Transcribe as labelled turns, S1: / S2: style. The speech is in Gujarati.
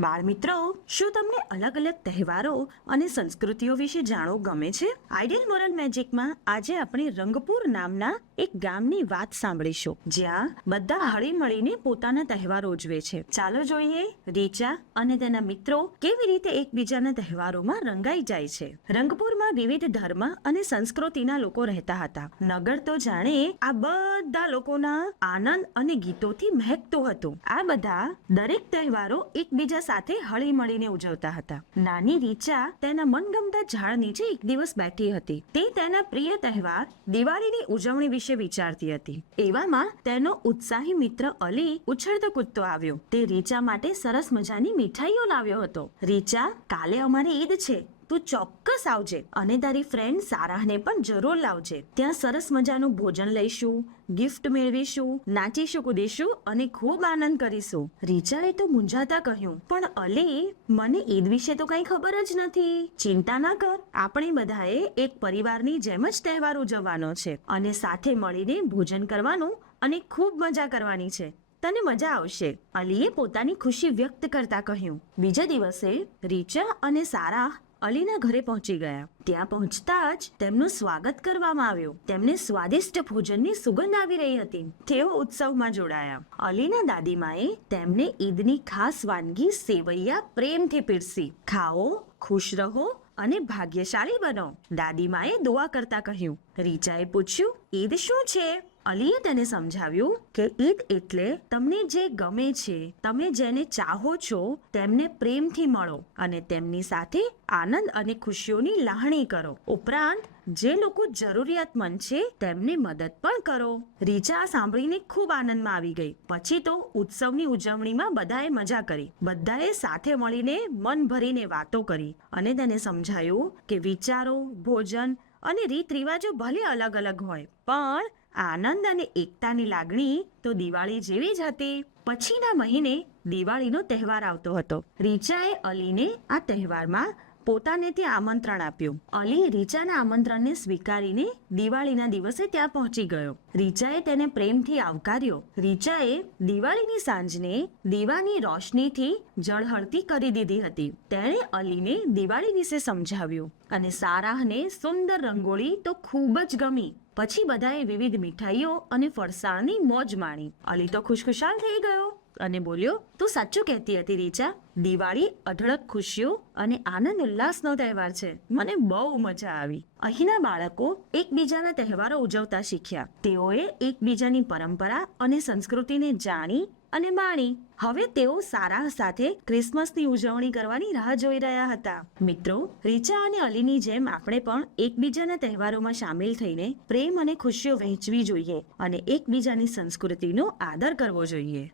S1: બાળ મિત્રો શું તમને અલગ અલગ તહેવારો અને સંસ્કૃતિઓ વિશે જાણવું ગમે છે? આઈડિયલ મોરલ મેજિકમાં આજે આપણે રંગપુર નામના એક ગામની વાત સાંભળીશું, જ્યાં બધા હળી મળીને પોતાના તહેવારો ઉજવે છે. ચાલો જોઈએ, રીચા અને તેના મિત્રો કેવી રીતે એકબીજાના તહેવારોમાં રંગાઈ જાય છે. રંગપુરમાં વિવિધ ધર્મ અને સંસ્કૃતિના લોકો રહેતા હતા. નગર તો જાણે આ બધા લોકોના આનંદ અને ગીતોથી મહેકતું હતું. આ બધા દરેક તહેવારો એકબીજા સાથે હળી મળીને ઉજવતા હતા. નાની રીચા તેના મનગમતા ઝાડ નીચે એક દિવસ બેઠી હતી. તે તેના પ્રિય તહેવાર, દિવાળીની ઉજવણી વિશે વિચારતી હતી. એવામાં તેનો ઉત્સાહી મિત્ર અલી ઉછળતો કૂદતો આવ્યો. તે રીચા માટે સરસ મજાની મીઠાઈઓ લાવ્યો હતો. રીચા, કાલે અમારે ઈદ છે. તું ચોક્કસ આવજે અને તારી ફ્રેન્ડ સારાહને પણ જરૂર લાવજે. ત્યાં સરસ મજાનું ભોજન લઈશું ગિફ્ટ મેળવીશું નાચીશું કૂદીશું અને ખૂબ આનંદ કરીશું. રિચાએ તો મૂંઝાતા કહ્યું, પણ અલી, મને ઈદ વિશે તો કંઈ ખબર જ નથી. ચિંતા ના કર. આપણે બધાએ એક પરિવારની જેમ જ તહેવાર ઉજવવાનો છે અને સાથે મળીને ભોજન કરવાનું અને ખૂબ મજા કરવાની છે. તને મજા આવશે. અલીએ પોતાની ખુશી વ્યક્ત કરતા કહ્યું. બીજા દિવસે રીચા અને સારા અલીના ઘરે પહોંચી ગયા. ત્યાં પહોંચતા જ તેમનું સ્વાગત કરવામાં આવ્યું. તેમને સ્વાદિષ્ટ ભોજનની સુગંધ આવી રહી હતી. તેઓ ઉત્સવમાં જોડાયા. અલીના દાદીમાએ તેમને ઈદની ખાસ વાનગી સેવૈયા પ્રેમથી પીરસી. ખાઓ, ખુશ રહો અને ભાગ્યશાળી બનો. દાદીમાએ દુઆ કરતા કહ્યું. રીચાએ પૂછ્યું, ઈદ શું છે? અલીએ તેને સમજાવ્યું કે ઈદ એટલે તમને જે ગમે છે, તમે જેને ચાહો છો, તેમને પ્રેમથી મળો અને તેમની સાથે આનંદ અને ખુશીઓની લાહણી કરો. ઉપરાંત, જે લોકો જરૂરિયાતમંદ છે, તેમને મદદ પણ કરો. રીચા સાંભળીને ખૂબ આનંદમાં આવી ગઈ. પછી તો ઉત્સવની ઉજવણીમાં બધાએ મજા કરી. બધાએ સાથે મળીને મન ભરીને વાતો કરી અને તેને સમજાયું કે વિચારો, ભોજન અને રીત રિવાજો ભલે અલગ અલગ હોય, પણ આનંદ અને એકતાની લાગણી તો દિવાળી જેવી જ હતી. પછીના મહિને દિવાળીનો તહેવાર આવતો હતો. રીચાએ અલીને આ તહેવારમાં પોતાને ત્યાં આમંત્રણ આપ્યું. અલી રીચાના આમંત્રણને સ્વીકારીને દિવાળીના દિવસે ત્યાં પહોંચી ગયો. રીચાએ તેને પ્રેમથી આવકાર્યો. રીચાએ દિવાળીની સાંજને દીવાની રોશનીથી જળહળતી કરી દીધી હતી. તેણે અલીને દિવાળી વિશે સમજાવ્યું અને સારાહને સુંદર રંગોળી તો ખૂબ જ ગમી. પછી બધાએ વિવિધ મીઠાઈઓ અને ફરસાણની મોજ માણી. અલી તો ખુશખુશાલ થઈ ગયો. અને બોલ્યો, તું સાચું કહેતી હતી, રીચા. દિવાળી, અઢળક ખુશીઓ અને આનંદ ઉલ્લાસનો તહેવાર છે. મને બહુ મજા આવી. અહીંના બાળકો એકબીજાના તહેવારો ઉજવતા શીખ્યા. તેઓએ એકબીજાની પરંપરા અને સંસ્કૃતિને જાણી અને માણી. હવે તેઓ સારા સાથે ક્રિસમસની ઉજવણી કરવાની રાહ જોઈ રહ્યા હતા. મિત્રો, રીચા અને અલીની જેમ આપણે પણ એકબીજાના તહેવારોમાં સામેલ થઈને પ્રેમ અને ખુશીઓ વહેંચવી જોઈએ અને એકબીજાની સંસ્કૃતિનો આદર કરવો જોઈએ.